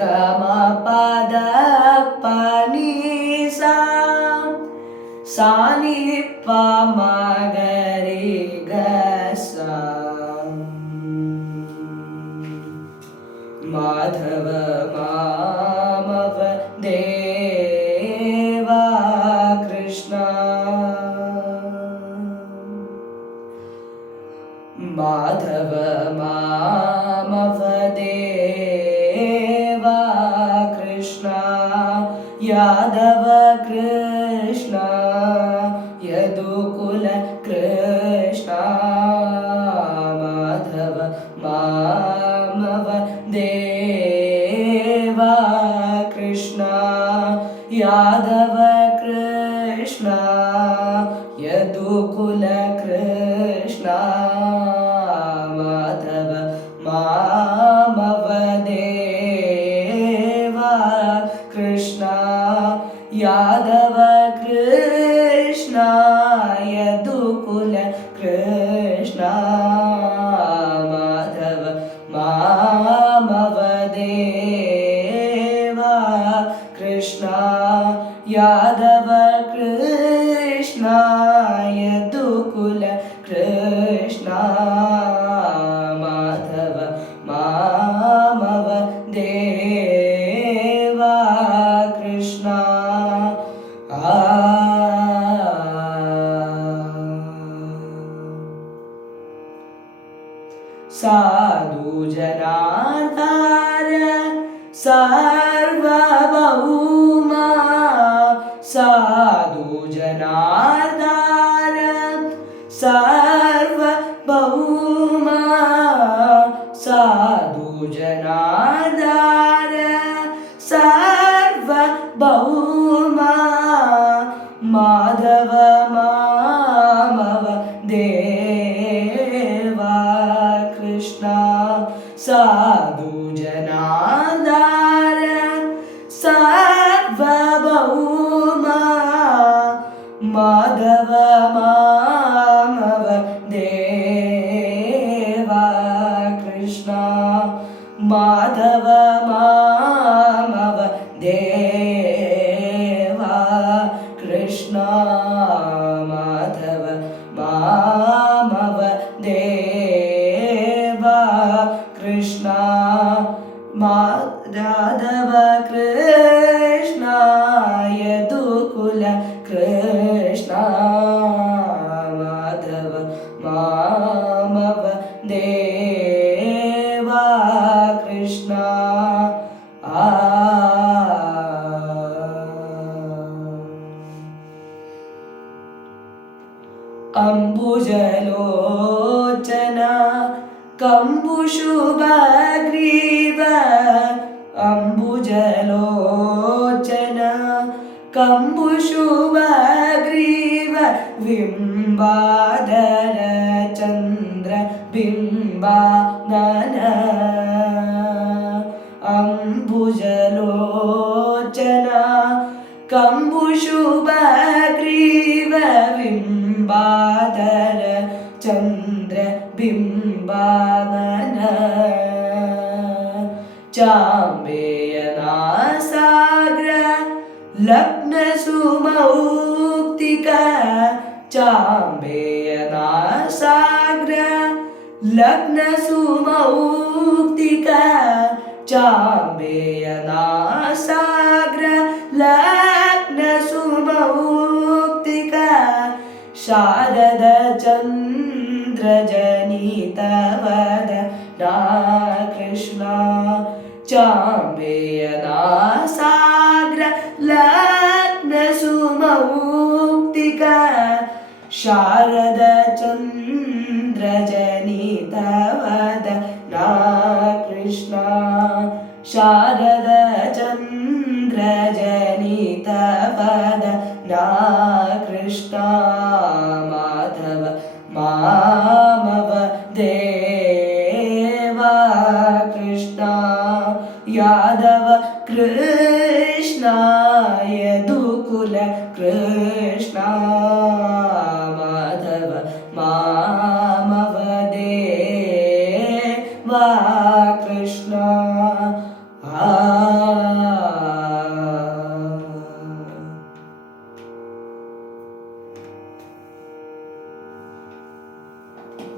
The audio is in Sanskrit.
ग म पद प नि सा सा नि प म ग रे ग सा माधव मामव देवा कृष्ण माधव मामव देवा कृष्ण यादव कृष्ण यदुकुल कृष्ण माधव मामव देवा कृष्ण यादव कृष्ण यदुकुल कृष्ण माधव मामव देवा कृष्ण यादव कृष्ण यदुकुल कृष्ण माधव मामव देवा कृष्ण यादव कृष्ण यदुकुल कृष्ण माधव मामव देवा कृष्ण साधु जनार्दन सार्वभौम साधु जनार्दन सार्वभौम साधु जनार्दन सार्वभौम माधव मामव देवा कृष्ण साधु जनार्दन सार्वभौम माधव मामव देवा कृष्ण माधव मामव देवा कृष्ण माधव मामव देवा कृष्ण माधव कृष्ण यदुकुल कृष्ण माधव मामव देवा कृष्ण अम्बुजलोचन कम्बुशुभग्रीव अम्बुजलोचन कम्बुशुभग्रीव बिम्बाधर चन्द्र बिम्बानन अम्बुजलोचन कम्बुशुभग्रीव बिम्बाधर चन्द्र बिम्बानन चाम्बेयनासाग्र लग्नसुमौक्तिका चाम्बेयनासाग्र लग्नसुमौक्तिका चाम्बेयनासाग्र लग्नसुमौक्तिका शारद चन्द्रजनितवदना कृष्ण चाम्बेयनासाग्र लग्नसुमौक्तिका शारद चन्द्रजनितवदना कृष्ण शारद चन्द्रजनितवदना कृष्ण माधव मामव देवा कृष्ण यादव कृष्ण यदुकुल कृष्ण